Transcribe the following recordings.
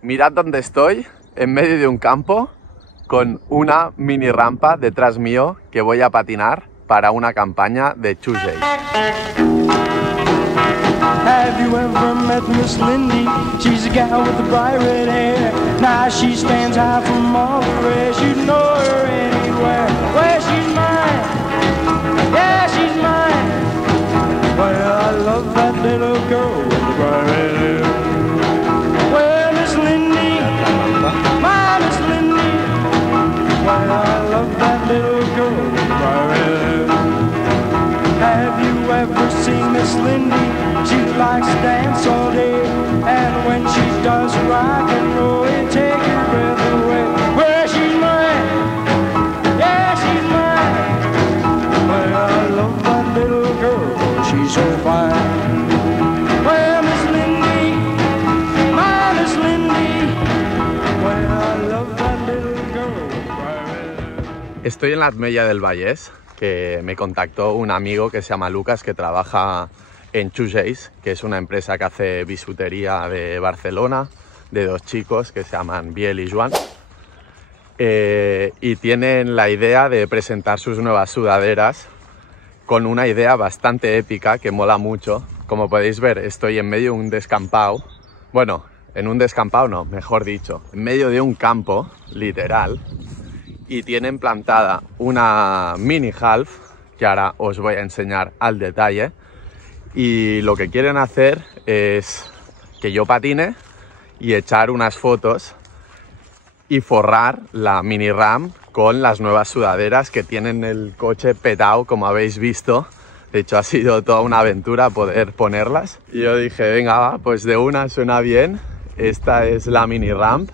Mirad dónde estoy, en medio de un campo, con una mini rampa detrás mío que voy a patinar para una campaña de Tuesdays. Have you ever met Miss Lindy? She's a gal with the bright red hair. Now she stands out from all the rest. You know her anywhere. Well, she's mine. Yeah, she's mine. Well, I love that little girl with the bright red hair. Well, Miss Lindy, my Miss Lindy. Well, I love that little girl with the bright red hair. Have you ever seen Miss Lindy? She likes to dance all day, and when she does rock and roll, it takes your breath away. Well, she's mine, yeah, she's mine. Well, I love that little girl, she's so fine. Well, Miss Lindy, my Miss Lindy. Well, I love that little girl. Estoy en la Atmella del Vallès, que me contactó un amigo que se llama Lucas, que trabaja en Tuesdays, que es una empresa que hace bisutería de Barcelona, de dos chicos que se llaman Biel y Joan, y tienen la idea de presentar sus nuevas sudaderas con una idea bastante épica que mola mucho. Como podéis ver, estoy en medio de un descampado, bueno, en un descampado no, mejor dicho, en medio de un campo, literal, y tienen plantada una mini half, que ahora os voy a enseñar al detalle. Y lo que quieren hacer es que yo patine y echar unas fotos y forrar la mini ramp con las nuevas sudaderas que tienen el coche petado, como habéis visto. De hecho, ha sido toda una aventura poder ponerlas. Y yo dije, venga, va, pues de una suena bien. Esta es la mini ramp.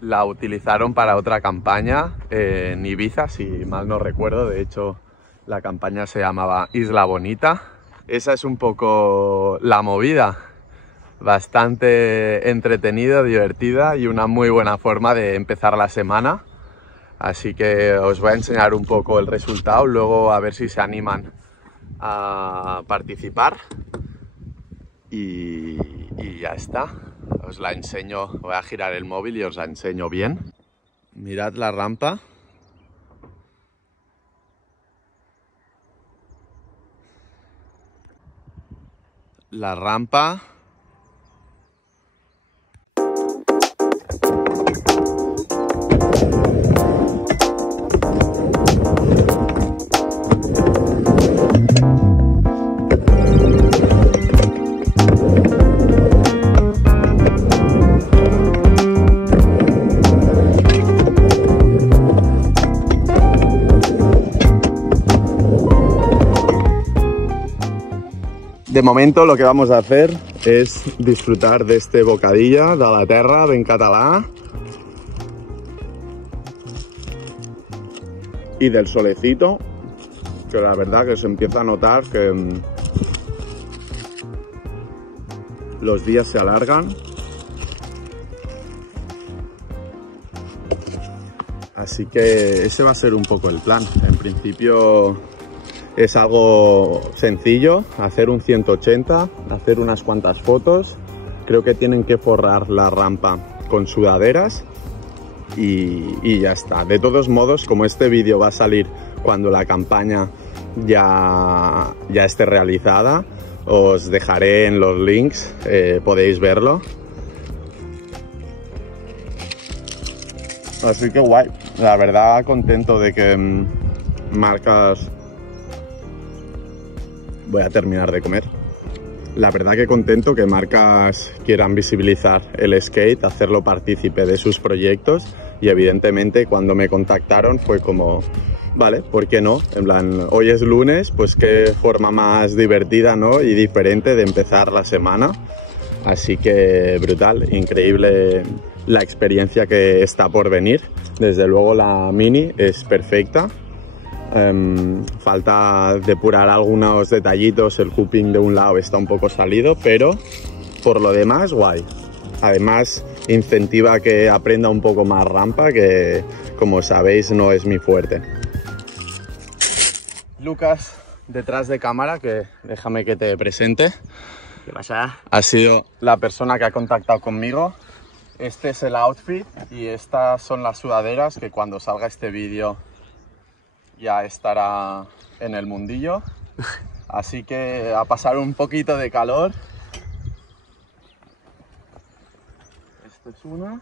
La utilizaron para otra campaña en Ibiza, si mal no recuerdo. De hecho, la campaña se llamaba Isla Bonita. Esa es un poco la movida, bastante entretenida, divertida y una muy buena forma de empezar la semana. Así que os voy a enseñar un poco el resultado, luego a ver si se animan a participar y ya está. Os la enseño, voy a girar el móvil y os la enseño bien. Mirad la rampa. La rampa. De momento lo que vamos a hacer es disfrutar de este bocadillo de la terra ben català y del solecito, que la verdad que se empieza a notar que los días se alargan. Así que ese va a ser un poco el plan. En principio es algo sencillo, hacer un 180, hacer unas cuantas fotos. Creo que tienen que forrar la rampa con sudaderas y ya está. De todos modos, como este vídeo va a salir cuando la campaña ya esté realizada, os dejaré en los links, podéis verlo. Así que guay, la verdad contento de que marcas... Voy a terminar de comer. La verdad que contento que marcas quieran visibilizar el skate, hacerlo partícipe de sus proyectos, y evidentemente cuando me contactaron fue como, vale, ¿por qué no? En plan, hoy es lunes, pues qué forma más divertida, ¿no? Y diferente de empezar la semana. Así que brutal, increíble la experiencia que está por venir. Desde luego la mini es perfecta. Falta depurar algunos detallitos, el hooping de un lado está un poco salido, pero por lo demás guay. Además incentiva que aprenda un poco más rampa, que como sabéis no es mi fuerte. Lucas detrás de cámara, que déjame que te presente. ¿Qué pasa? Ha sido la persona que ha contactado conmigo Este es el outfit y estas son las sudaderas que cuando salga este vídeo ya estará en el mundillo. Así que a pasar un poquito de calor. Esta es una.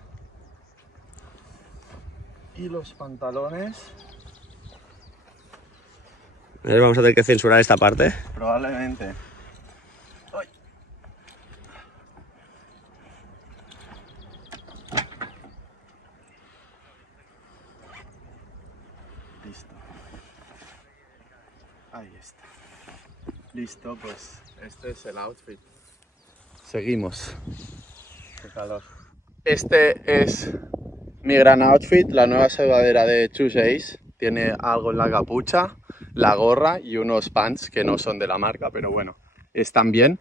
Y los pantalones. Vamos a tener que censurar esta parte. Probablemente. ¡Ay! Listo. Ahí está. Listo, pues este es el outfit. Seguimos. Qué calor. Este es mi gran outfit, la nueva sudadera de Choose. Tiene algo en la capucha, la gorra y unos pants que no son de la marca, pero bueno, están bien.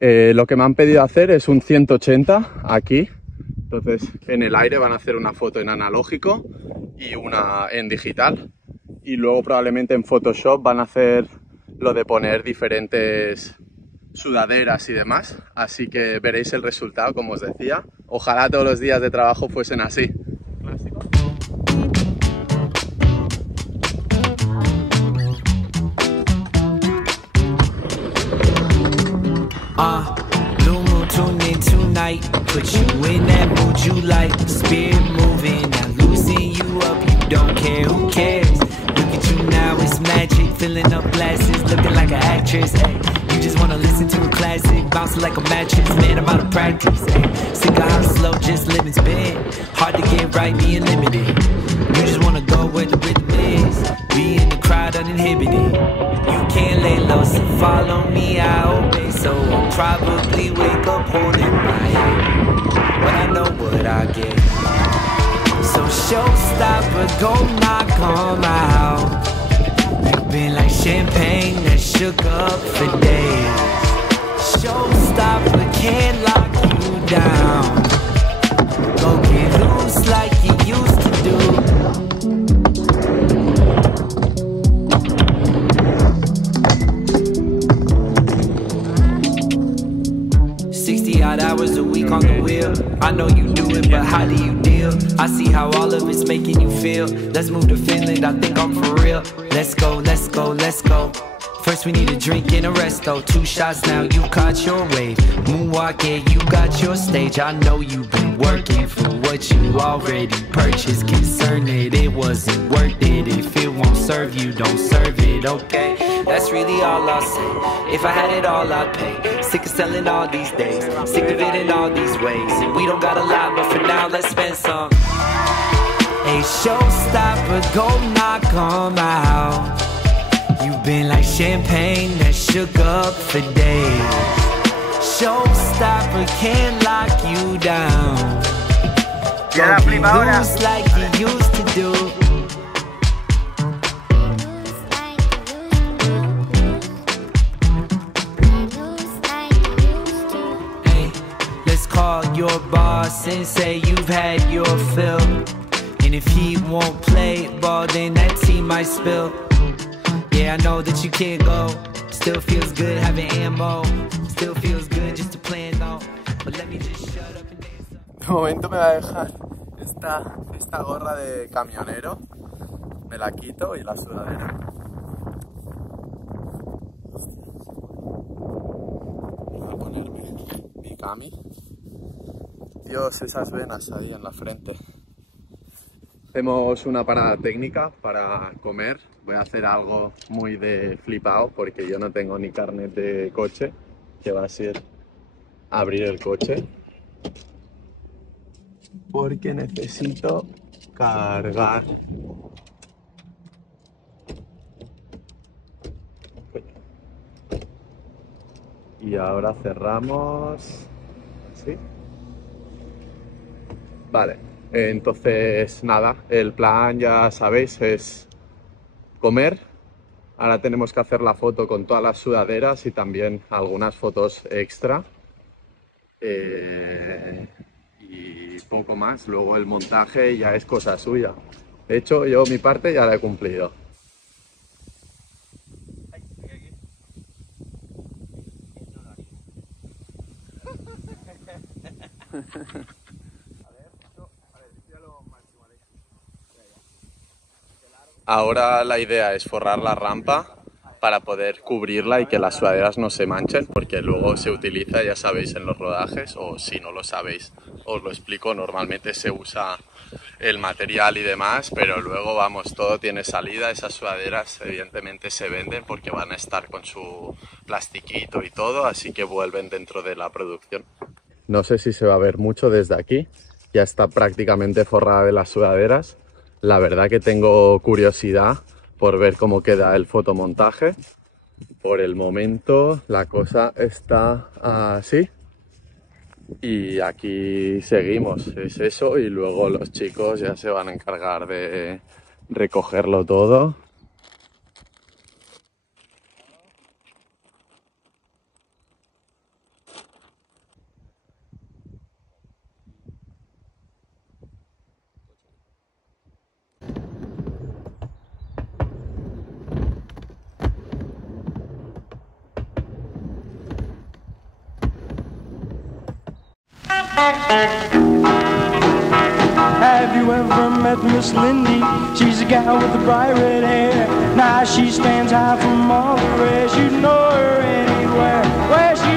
Lo que me han pedido hacer es un 180 aquí. Entonces en el aire van a hacer una foto en analógico y una en digital. Y luego probablemente en Photoshop van a hacer lo de poner diferentes sudaderas y demás. Así que veréis el resultado, como os decía. Ojalá todos los días de trabajo fuesen así. Clásico. Blue moon tune in tonight. Put you in that mood you like. Spirit moving, now loosen you up. You don't care, who cares? Look at you now, it's magic. Filling up glasses, looking like an actress. Ay, you just wanna listen to a classic, bouncing like a mattress. Man, I'm out of practice. Ay, sick of how slow, just living spin. Hard to get right, being limited. You just wanna go where the rhythm is. Be in the crowd uninhibited. You can't lay low, so follow me, I obey. So I'll probably wake up holding my head, but I know what I get. So showstopper, go knock on my house. You've been like champagne that shook up for days. Showstopper can't lock you down. Go get loose like you used to do. 60-odd hours a week on the wheel. I know you do it, but how do you deal? I see how all of it's making you feel. Let's move to Finland, I think I'm for real. Let's go, let's go, let's go. First we need a drink and a resto. 2 shots now, you caught your wave. Moonwalk, yeah, you got your stage. I know you've been working for what you already purchased. Concerned that it wasn't worth it. If it won't serve you, don't serve it, okay? That's really all I'll say. If I had it all, I'd pay. Sick of selling all these days. Sick of it in all these ways. And we don't got a lot, but for now, let's spend some. Hey, showstopper, go knock on my house. You've been like champagne that shook up for days. Showstopper can't lock you down. Go get loose like you used to do. Hey, let's call your boss and say you've had your fill. And if he won't play ball, then that team might spill. Yeah, I know that you can't go. Still feels good having ammo. Still feels good just to plan though. But let me just shut up and dance. De momento me va a dejar esta gorra de camionero. Me la quito y la sudadera. Voy a ponerme mi cami. Dios, esas venas ahí en la frente. Hacemos una parada técnica para comer. Voy a hacer algo muy de flipado porque yo no tengo ni carnet de coche, que va a ser abrir el coche. Porque necesito cargar. Y ahora cerramos. ¿Sí? Vale. Entonces, nada, el plan ya sabéis, es comer. Ahora tenemos que hacer la foto con todas las sudaderas y también algunas fotos extra. Y poco más, luego el montaje ya es cosa suya. De hecho, yo mi parte ya la he cumplido. Ahora la idea es forrar la rampa para poder cubrirla y que las sudaderas no se manchen, porque luego se utiliza, ya sabéis, en los rodajes, o si no lo sabéis, os lo explico, normalmente se usa el material y demás, pero luego, vamos, todo tiene salida. Esas sudaderas evidentemente se venden porque van a estar con su plastiquito y todo, así que vuelven dentro de la producción. No sé si se va a ver mucho desde aquí, ya está prácticamente forrada de las sudaderas. La verdad que tengo curiosidad por ver cómo queda el fotomontaje. Por el momento la cosa está así. Y aquí seguimos, es eso, y luego los chicos ya se van a encargar de recogerlo todo. Have you ever met Miss Lindy? She's a gal with the bright red hair. Now she stands high from all the rest. You know her anywhere. Where she